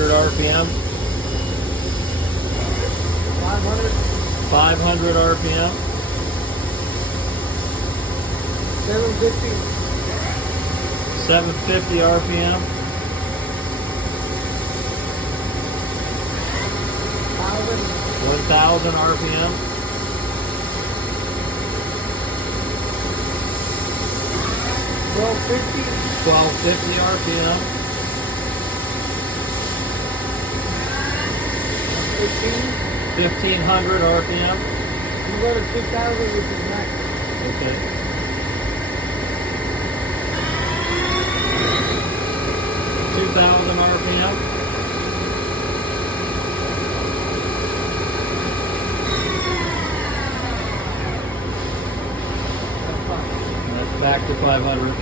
500 RPM. 500. 500 RPM. 750. 750 RPM. 1000 RPM. 1250. 1250 RPM. 1500 RPM. You go to 2000, which is max. Okay. 2000 RPM. That's back to 500.